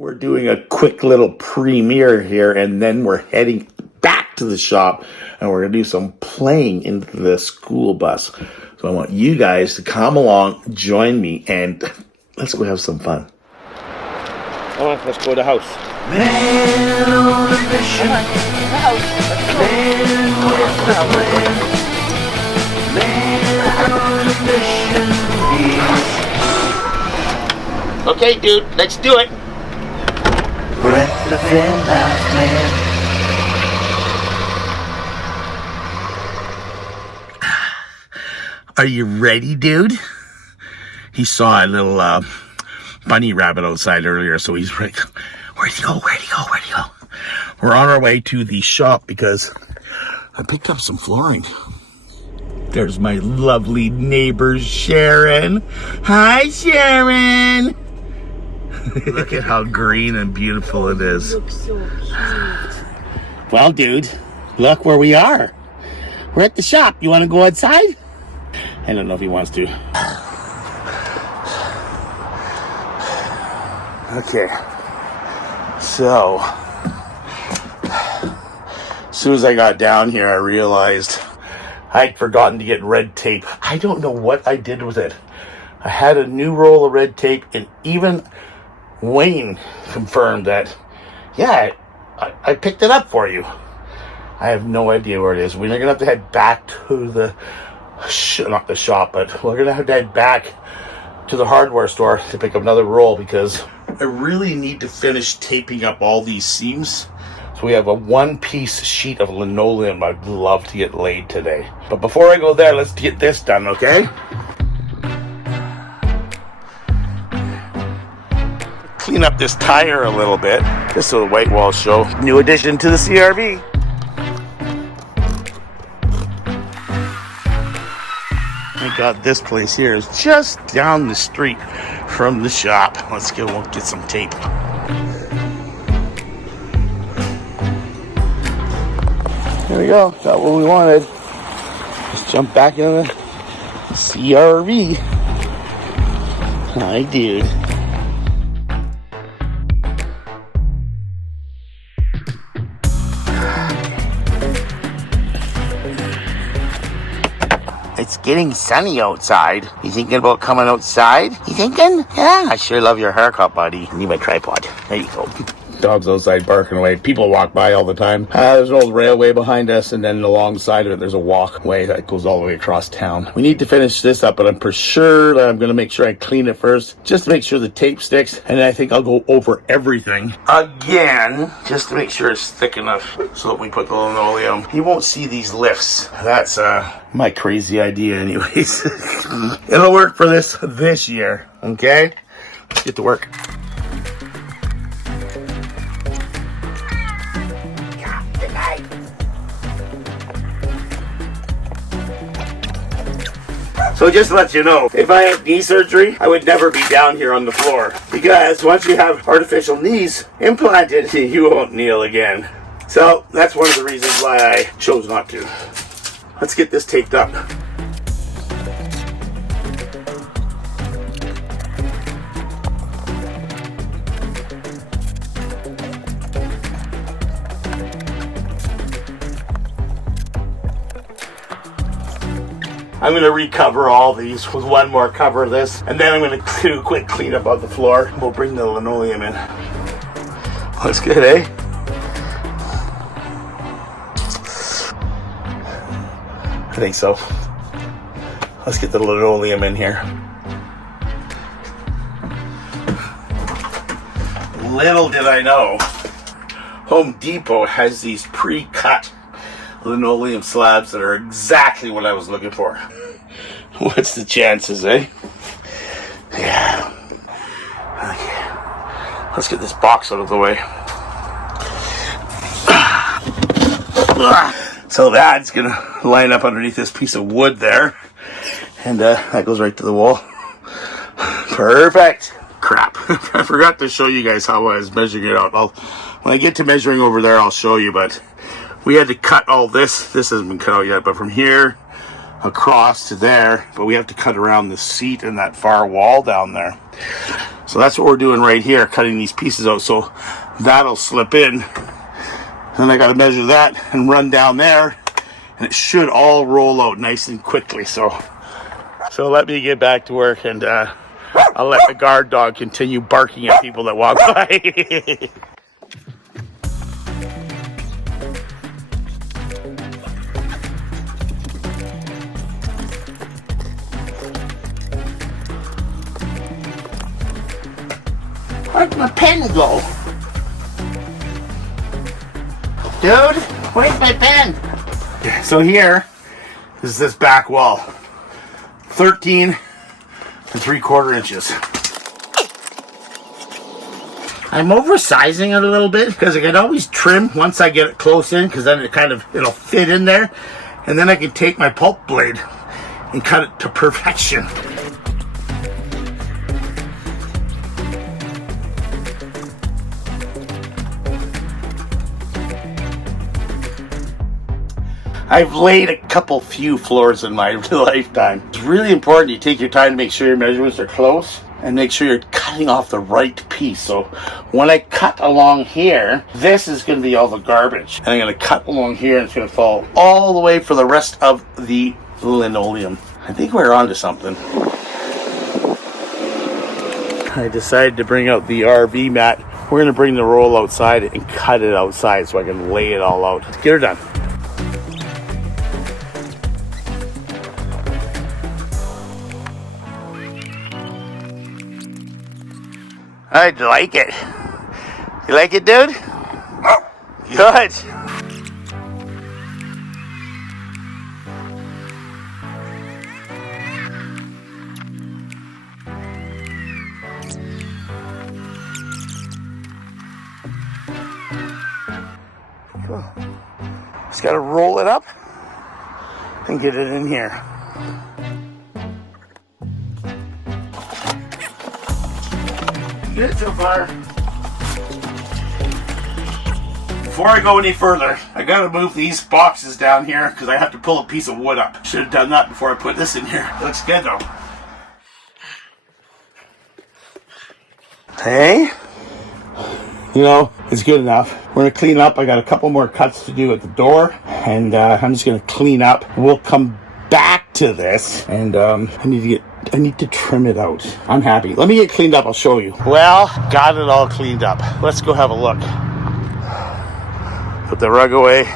We're doing a quick little premiere here, and then we're heading back to the shop, and we're going to do some playing into the school bus. So I want you guys to come along, join me, and let's go have some fun. Oh, let's go to the house. Man on a mission. Man with the plan. Man on a mission. Okay, dude, let's do it. We're at the VanLife man. Are you ready, dude? He saw a little bunny rabbit outside earlier, so he's like, where'd he go? Where'd he go? Where'd he go? We're on our way to the shop because I picked up some flooring. There's my lovely neighbor, Sharon. Hi, Sharon. Look at how green and beautiful it is. Looks so cute. Well, dude, look where we are. We're at the shop. You want to go outside? I don't know if he wants to. Okay. So, as soon as I got down here, I realized I'd forgotten to get red tape. I don't know what I did with it. I had a new roll of red tape, and even Wayne confirmed that, yeah, I picked it up for you. I have no idea where it is. We're going to have to head back to the, not the shop, but we're going to have to head back to the hardware store to pick up another roll because I really need to finish taping up all these seams. So we have a one-piece sheet of linoleum I'd love to get laid today. But before I go there, let's get this done, okay? Clean up this tire a little bit, just so the white walls show. New addition to the CRV. I got this place here is just down the street from the shop. Let's go get some tape. There we go. Got what we wanted. Let's jump back in the CRV. Hi, dude. It's getting sunny outside. You thinking about coming outside? You thinking? Yeah, I sure love your haircut, buddy. I need my tripod. There you go. Dogs outside barking away. People walk by all the time. There's an old railway behind us, and then alongside of it, there's a walkway that goes all the way across town. We need to finish this up, but I'm for sure that I'm going to make sure I clean it first, just to make sure the tape sticks, and then I think I'll go over everything again, just to make sure it's thick enough so that we put the linoleum. You won't see these lifts. That's my crazy idea anyways. It'll work for this year, okay? Let's get to work. So just to let you know, if I had knee surgery, I would never be down here on the floor. Because once you have artificial knees implanted, you won't kneel again. So that's one of the reasons why I chose not to. Let's get this taped up. I'm going to recover all these with one more cover of this, and then I'm going to do a quick cleanup of the floor. We'll bring the linoleum in. Looks good, eh? I think so. Let's get the linoleum in here. Little did I know, Home Depot has these pre-cut linoleum slabs that are exactly what I was looking for. What's the chances, eh? Yeah. Okay. Let's get this box out of the way. So that's gonna line up underneath this piece of wood there, and that goes right to the wall. Perfect. Crap. I forgot to show you guys how I was measuring it out. When I get to measuring over there, I'll show you, but we had to cut all this. This hasn't been cut out yet, but from here across to there, but we have to cut around the seat and that far wall down there. So that's what we're doing right here, cutting these pieces out so that'll slip in. Then I got to measure that and run down there, and it should all roll out nice and quickly. So let me get back to work, and I'll let the guard dog continue barking at people that walk by. Where'd my pen go? Dude, where's my pen? So here is this back wall. 13 3/4 inches. I'm oversizing it a little bit because I can always trim once I get it close in, because then it'll fit in there, and then I can take my pulp blade and cut it to perfection. I've laid a few floors in my lifetime. It's really important you take your time to make sure your measurements are close and make sure you're cutting off the right piece. So when I cut along here, this is going to be all the garbage. And I'm going to cut along here, and it's going to fall all the way for the rest of the linoleum. I think we're onto something. I decided to bring out the RV mat. We're going to bring the roll outside and cut it outside so I can lay it all out. Let's get her done. I like it. You like it, dude? Good. Cool. Just gotta roll it up and get it in here. Good so far. Before I go any further, I gotta move these boxes down here because I have to pull a piece of wood up. Should have done that before I put this in here. Looks good though. Hey, you know, it's good enough. We're gonna clean up. I got a couple more cuts to do at the door, and I'm just gonna clean up. We'll come back to this, and I need to trim it out. I'm happy. Let me get cleaned up. I'll show you. Well, got it all cleaned up. Let's go have a look. Put the rug away.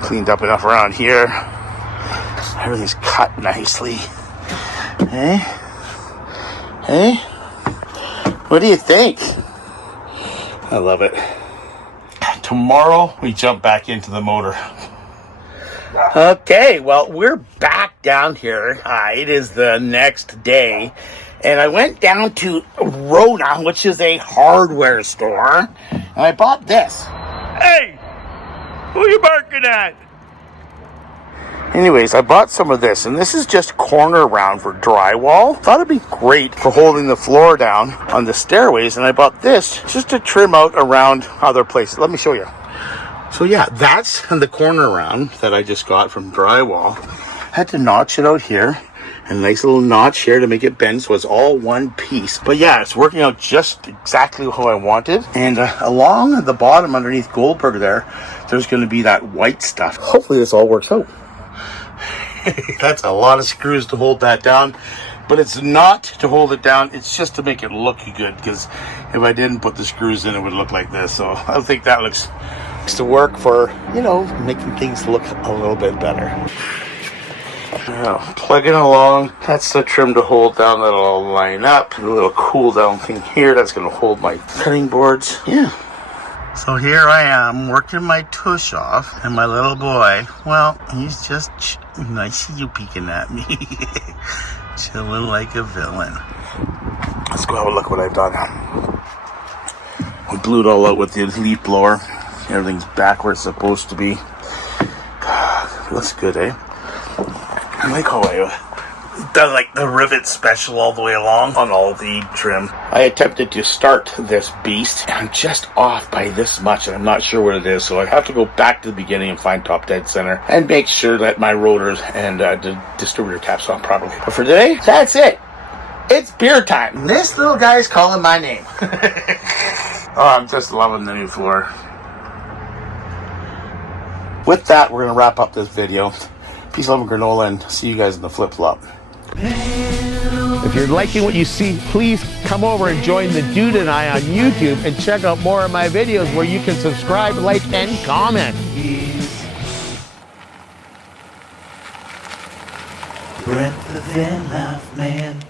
Cleaned up enough around here. Everything's cut nicely. Hey? Hey? What do you think? I love it. Tomorrow, we jump back into the motor. Okay, well, we're back down here. It is the next day, and I went down to Rona, which is a hardware store, and I bought this. Hey, who are you barking at? Anyways, I bought some of this, and this is just corner round for drywall. Thought it'd be great for holding the floor down on the stairways, and I bought this just to trim out around other places. Let me show you. So yeah, that's the corner round that I just got from drywall. Had to notch it out here, and a nice little notch here to make it bend so it's all one piece. But yeah, it's working out just exactly how I wanted. And along the bottom underneath Goldberg there's going to be that white stuff. Hopefully this all works out. That's a lot of screws to hold that down. But it's not to hold it down, it's just to make it look good, because if I didn't put the screws in, it would look like this. So I think that looks to work for, you know, making things look a little bit better. Now, plugging along, that's the trim to hold down, that'll all line up. A little cool down thing here, that's going to hold my cutting boards. Yeah. So here I am, working my tush off, and my little boy, well, he's just nice of you peeking at me. Chilling like a villain. Let's go have a look what I've done. We blew it all out with the leaf blower. Everything's back where it's supposed to be. Looks good, eh? I like how I done like the rivet special all the way along on all the trim. I attempted to start this beast, and I'm just off by this much, and I'm not sure what it is, so I have to go back to the beginning and find top dead center and make sure that my rotors and the distributor caps on properly. But for today, that's it. It's beer time. This little guy's calling my name. Oh, I'm just loving the new floor. With that, we're going to wrap up this video. Peace, love, and granola, and see you guys in the flip-flop. If you're liking what you see, please come over and join the Dude and I on YouTube and check out more of my videos where you can subscribe, like, and comment. Brent the VanLife man.